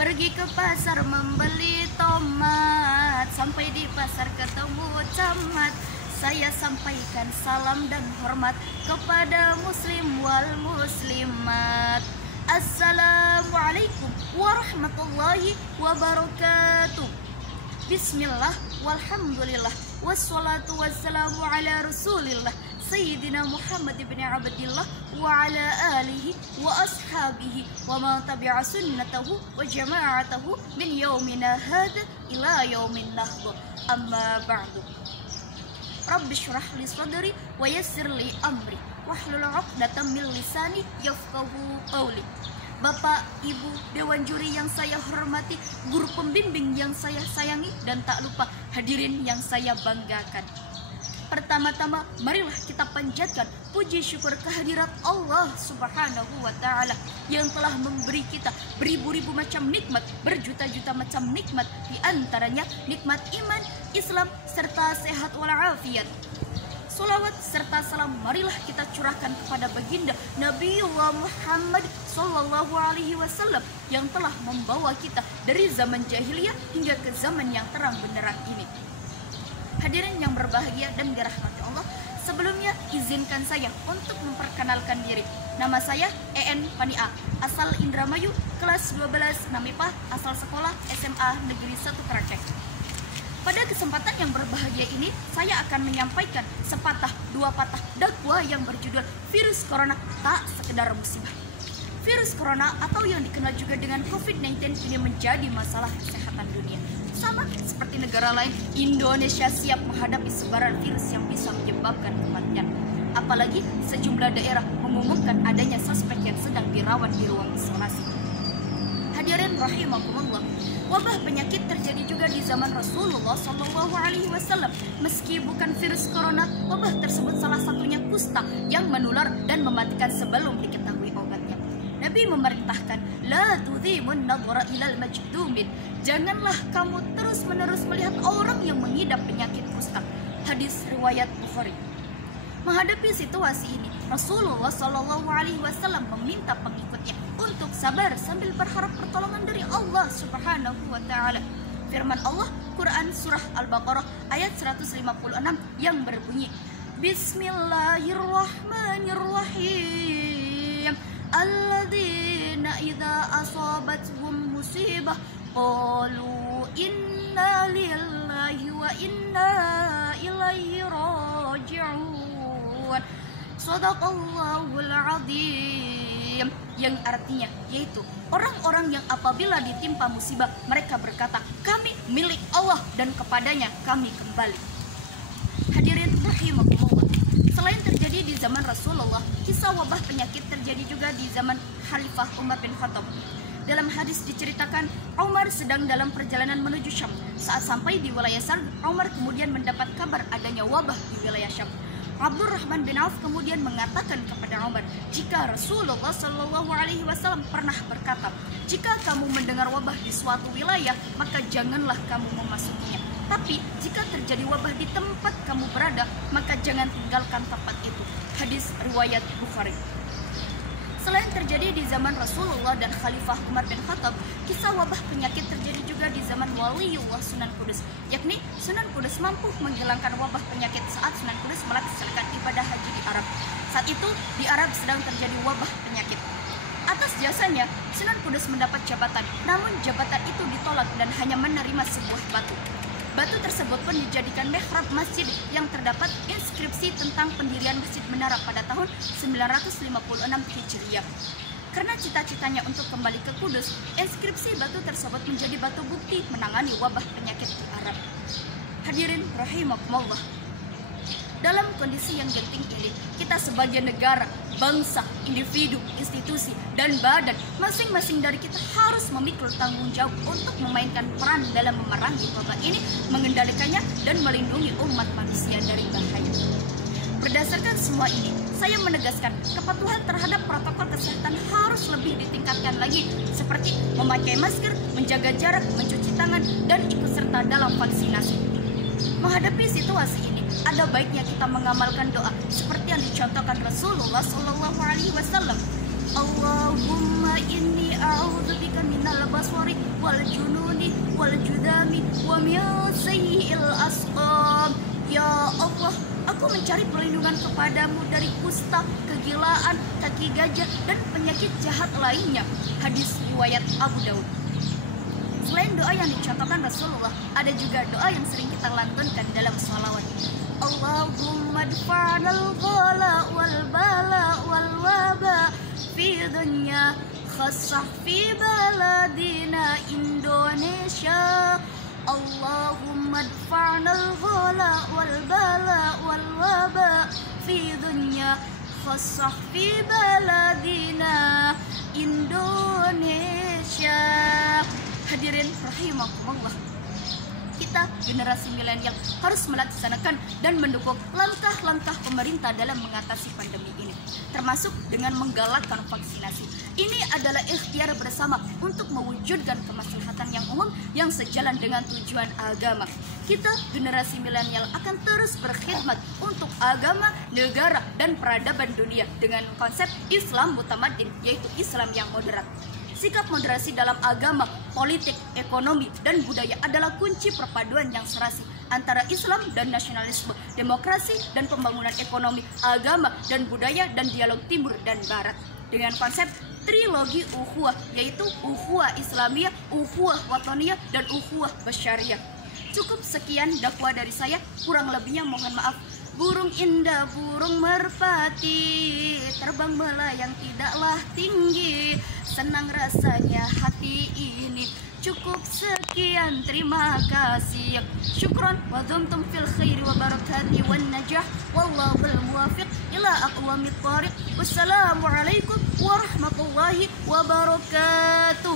Pergi ke pasar membeli tomat, sampai di pasar ketemu camat. Saya sampaikan salam dan hormat kepada muslim wal muslimat. Assalamualaikum warahmatullahi wabarakatuh. Bismillah walhamdulillah wassalatu wassalamu ala rasulillah Sayyidina Muhammad ibn Abdillah wa ala alihi wa ashabihi wa man tabi'a sunnatahu wa jama'atahu min yaumina hadha ila yaumin nahdu. Amma ba'du. Rabbi syrah li sadri wa yassir li amri wahlul 'uqdatam min lisani yafqahu qawli. Bapak, Ibu, Dewan Juri yang saya hormati, guru pembimbing yang saya sayangi, dan tak lupa hadirin yang saya banggakan. Pertama-tama, marilah kita panjatkan puji syukur kehadirat Allah Subhanahu wa Ta'ala yang telah memberi kita beribu-ribu macam nikmat, berjuta-juta macam nikmat, di antaranya nikmat iman, Islam, serta sehat walafiat. Salawat serta salam marilah kita curahkan kepada baginda Nabiullah Muhammad Sallallahu Alaihi Wasallam yang telah membawa kita dari zaman jahiliyah hingga ke zaman yang terang benderang ini. Hadirin yang berbahagia dan dirahmati Allah, sebelumnya izinkan saya untuk memperkenalkan diri. Nama saya EN Fania, asal Indramayu, kelas 12 NAMIPA, asal sekolah SMA Negeri 1 Keracek. Pada kesempatan yang berbahagia ini, saya akan menyampaikan sepatah dua patah dakwah yang berjudul Virus Corona Tak Sekedar Musibah. Virus Corona atau yang dikenal juga dengan COVID-19 ini menjadi masalah kesehatan dunia. Sama seperti negara lain, Indonesia siap menghadapi sebaran virus yang bisa menyebabkan kematian. Apalagi sejumlah daerah mengumumkan adanya suspek yang sedang dirawat di ruang isolasi. Hadirin rahimakumullah, wabah penyakit terjadi juga di zaman Rasulullah Shallallahu Alaihi Wasallam. Meski bukan virus corona, wabah tersebut salah satunya kusta yang menular dan mematikan sebelum diketahui obatnya. Nabi memerintahkan, la tudhimun nadhara ilal majdumin. Janganlah kamu terus-menerus melihat orang yang mengidap penyakit kusta. Hadis riwayat Bukhari. Menghadapi situasi ini, Rasulullah Shallallahu Alaihi Wasallam meminta pengikutnya untuk sabar sambil berharap pertolongan dari Allah Subhanahu Wa Taala. Firman Allah, Quran Surah Al-Baqarah ayat 156 yang berbunyi, Bismillahirrahmanirrahim. Alladzina idza asabathum musibah qalu inna lillahi wa inna ilaihi raji'un. Shadaqallahul azim, yang artinya yaitu orang-orang yang apabila ditimpa musibah mereka berkata, kami milik Allah dan kepadanya kami kembali. Hadirin rahimakumullah, selain terjadi di zaman Rasulullah, kisah wabah penyakit terjadi juga di zaman Khalifah Umar bin Khattab. Dalam hadis diceritakan, Umar sedang dalam perjalanan menuju Syam. Saat sampai di wilayah Syam, Umar kemudian mendapat kabar adanya wabah di wilayah Syam. Abdurrahman bin Auf kemudian mengatakan kepada Umar, jika Rasulullah Shallallahu Alaihi Wasallam pernah berkata, jika kamu mendengar wabah di suatu wilayah, maka janganlah kamu memasukinya. Tapi jika terjadi wabah di tempat kamu berada, maka jangan tinggalkan tempat itu. Hadis riwayat Bukhari. Selain terjadi di zaman Rasulullah dan Khalifah Umar bin Khattab, kisah wabah penyakit terjadi juga di zaman Waliullah Sunan Kudus, yakni Sunan Kudus mampu menghilangkan wabah penyakit saat Sunan Kudus melaksanakan ibadah haji di Arab. Saat itu di Arab sedang terjadi wabah penyakit. Atas jasanya, Sunan Kudus mendapat jabatan, namun jabatan itu ditolak dan hanya menerima sebuah batu. Batu tersebut pun dijadikan mihrab masjid yang terdapat inskripsi tentang pendirian Masjid Menara pada tahun 956 Hijriah. Karena cita-citanya untuk kembali ke Kudus, inskripsi batu tersebut menjadi batu bukti menangani wabah penyakit di Arab. Hadirin rahimakumullah, dalam kondisi yang genting ini, kita sebagai negara, bangsa, individu, institusi, dan badan, masing-masing dari kita harus memikul tanggung jawab untuk memainkan peran dalam memerangi wabah ini, mengendalikannya, dan melindungi umat manusia dari bahaya. Berdasarkan semua ini, saya menegaskan kepatuhan terhadap protokol kesehatan harus lebih ditingkatkan lagi, seperti memakai masker, menjaga jarak, mencuci tangan, dan ikut serta dalam vaksinasi. Menghadapi situasi ini, ada baiknya kita mengamalkan doa seperti yang dicontohkan Rasulullah Shallallahu Alaihi Wasallam. Allahumma inni a'udzubika minal baswari wal jununi wal judami wa min sayyi'il asqam. Ya Allah, aku mencari perlindungan kepadamu dari kusta, kegilaan, kaki gajah, dan penyakit jahat lainnya. Hadis riwayat Abu Daud. Selain doa yang dicontohkan Rasulullah, ada juga doa yang sering kita lantunkan dalam sholawat. Allahumma dfa'nal ghala wal bala wal waba fi dunya khassah fi baladina Indonesia. Allahumma dfa'nal ghala wal bala wal waba fi dunya khassah fi baladina Indonesia. Hadirin rahimakumullah, kita generasi milenial harus melaksanakan dan mendukung langkah-langkah pemerintah dalam mengatasi pandemi ini, termasuk dengan menggalakkan vaksinasi. Ini adalah ikhtiar bersama untuk mewujudkan kemaslahatan yang umum yang sejalan dengan tujuan agama. Kita generasi milenial akan terus berkhidmat untuk agama, negara, dan peradaban dunia dengan konsep Islam mutamadin, yaitu Islam yang moderat. Sikap moderasi dalam agama, politik, ekonomi, dan budaya adalah kunci perpaduan yang serasi antara Islam dan nasionalisme, demokrasi dan pembangunan ekonomi, agama dan budaya, dan dialog timur dan barat. Dengan konsep trilogi ukhuwah, yaitu ukhuwah Islamiyah, ukhuwah wataniyah, dan ukhuwah basyariyah. Cukup sekian dakwah dari saya, kurang lebihnya mohon maaf. Burung indah, burung merpati, terbang melayang tidaklah tinggi, senang rasanya hati ini. Cukup sekian, terima kasih. Syukran wa dumtum fil khairi wa barakati wan najah wallahul muwafiq ila aqwamit thariq. Wassalamualaikum warahmatullahi wabarakatuh.